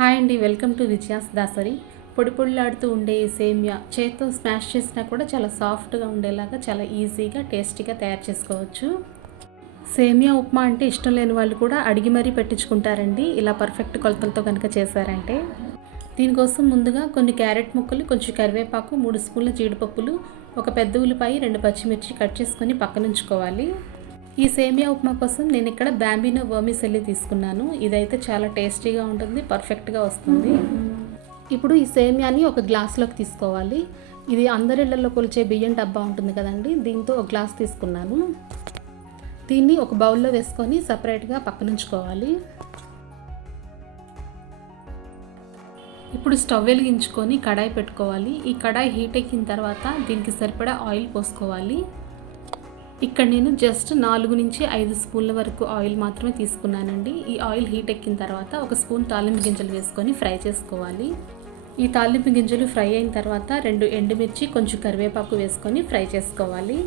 Hi అండి welcome to Vijaya's Dasari. పొడి పొడిలాడుతూ ఉండే ఈ సేమియా చేత్తో స్మాష్ చేసినా కూడా చాలా సాఫ్ట్గా ఉండేలాగా చాలా ఈజీగా టేస్టీగా తయారు చేసుకోవచ్చు. సేమియా ఉప్మా అంటే ఇష్టం లేని వాళ్ళు కూడా అడిగి మరీ పెట్టించుకుంటారండి. ఇలా పర్ఫెక్ట్ కొలతలతో కనుక చేశారంటే. దీనికోసం ముందుగా కొన్ని క్యారెట్ ముక్కలు కొంచెం కరివేపాకు మూడు స్పూన్ల జీడిపప్పులు ఒక పెద్ద ఉల్లిపాయ రెండు పచ్చిమిర్చి కట్ చేసుకొని పక్కన ఉంచుకోవాలి ఈ సేమియా ఉప్మా కోసం నేను ఇక్కడ బ్యాంబినో వర్మిసెల్లి తీసుకున్నాను. ఇదైతే చాలా టేస్టీగా ఉంటుంది పర్ఫెక్ట్గా వస్తుంది. ఇప్పుడు ఈ సేమియాని ఒక గ్లాస్లోకి తీసుకోవాలి. ఇది అందరిళ్ళలో కొలిచే బియ్యం డబ్బా ఉంటుంది కదండి దీంతో ఒక గ్లాస్ తీసుకున్నాను. దీన్ని ఒక బౌల్లో వేసుకొని సపరేట్గా పక్కనుంచుకోవాలి. ఇప్పుడు స్టవ్ వెలిగించుకొని కడాయి పెట్టుకోవాలి. ఈ కడాయి హీట్ ఎక్కిన తర్వాత దీనికి సరిపడా ఆయిల్ పోసుకోవాలి. ఇక్కడ నేను జస్ట్ నాలుగు నుంచి ఐదు స్పూన్ల వరకు ఆయిల్ మాత్రమే తీసుకున్నానండి. ఈ ఆయిల్ హీట్ ఎక్కిన తర్వాత ఒక స్పూన్ తాలింపు గింజలు వేసుకొని ఫ్రై చేసుకోవాలి. ఈ తాలింపు గింజలు ఫ్రై అయిన తర్వాత రెండు ఎండుమిర్చి కొంచెం కరివేపాకు వేసుకొని ఫ్రై చేసుకోవాలి.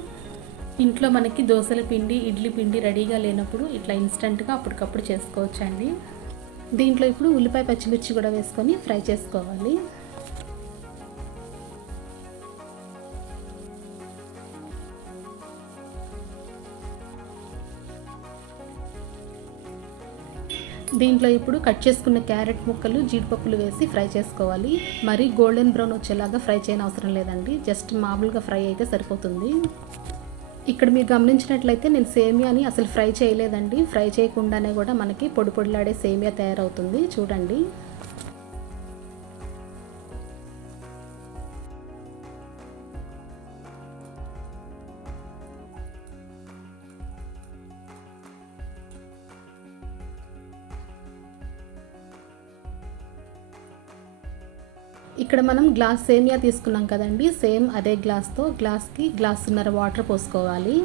ఇంట్లో మనకి దోశల పిండి ఇడ్లీ పిండి రెడీగా లేనప్పుడు ఇట్లా ఇన్స్టెంట్గా అప్పటికప్పుడు చేసుకోవచ్చండి. దీంట్లో ఇప్పుడు ఉల్లిపాయ పచ్చిమిర్చి కూడా వేసుకొని ఫ్రై చేసుకోవాలి. దీంట్లో ఇప్పుడు కట్ చేసుకున్న క్యారెట్ ముక్కలు జీడిపప్పులు వేసి ఫ్రై చేసుకోవాలి. మరీ గోల్డెన్ బ్రౌన్ వచ్చేలాగా ఫ్రై చేయని అవసరం లేదండి. జస్ట్ మామూలుగా ఫ్రై అయితే సరిపోతుంది. ఇక్కడ మీరు గమనించినట్లయితే నేను సేమియాని అసలు ఫ్రై చేయలేదండి. ఫ్రై చేయకుండానే కూడా మనకి పొడి పొడిలాడే సేమియా తయారవుతుంది. చూడండి. ఇక్కడ మనం గ్లాస్ సేమియా తీసుకున్నాం కదండి. సేమ్ అదే గ్లాస్తో గ్లాస్కి గ్లాసున్నర వాటర్ పోసుకోవాలి.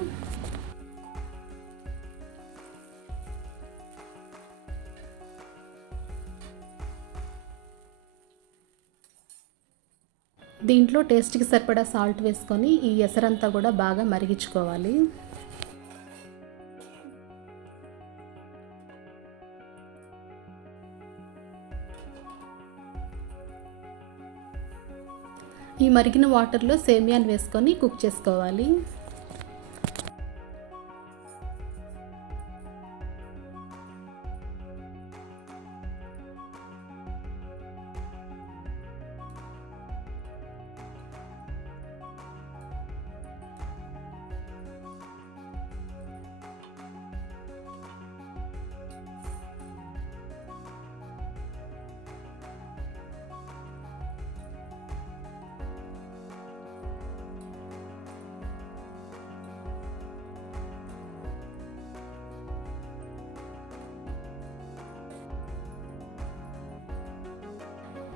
దీంట్లో టేస్ట్కి సరిపడా సాల్ట్ వేసుకొని ఈ ఎసరంతా కూడా బాగా మరిగించుకోవాలి. ఈ మరిగిన వాటర్లో సేమియాను వేసుకొని కుక్ చేసుకోవాలి.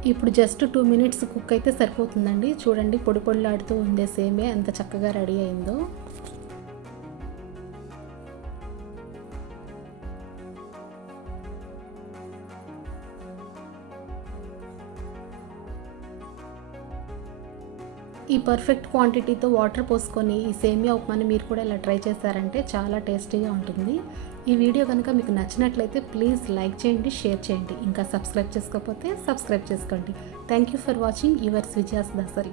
ఇప్పుడు జస్ట్ టూ మినిట్స్ కుక్ అయితే సరిపోతుందండి. చూడండి పొడి పొడిలాడుతూ ఉండే సేమే ఎంత చక్కగా రెడీ అయిందో. ఈ పర్ఫెక్ట్ క్వాంటిటీతో వాటర్ పోసుకొని ఈ సేమియా ఉప్మాని మీరు కూడా ఇలా ట్రై చేశారంటే చాలా టేస్టీగా ఉంటుంది. ఈ వీడియో కనుక మీకు నచ్చినట్లయితే ప్లీజ్ లైక్ చేయండి షేర్ చేయండి. ఇంకా సబ్స్క్రైబ్ చేసుకోకపోతే సబ్స్క్రైబ్ చేసుకోండి. Thank you for watching yours Vijaya's Dasari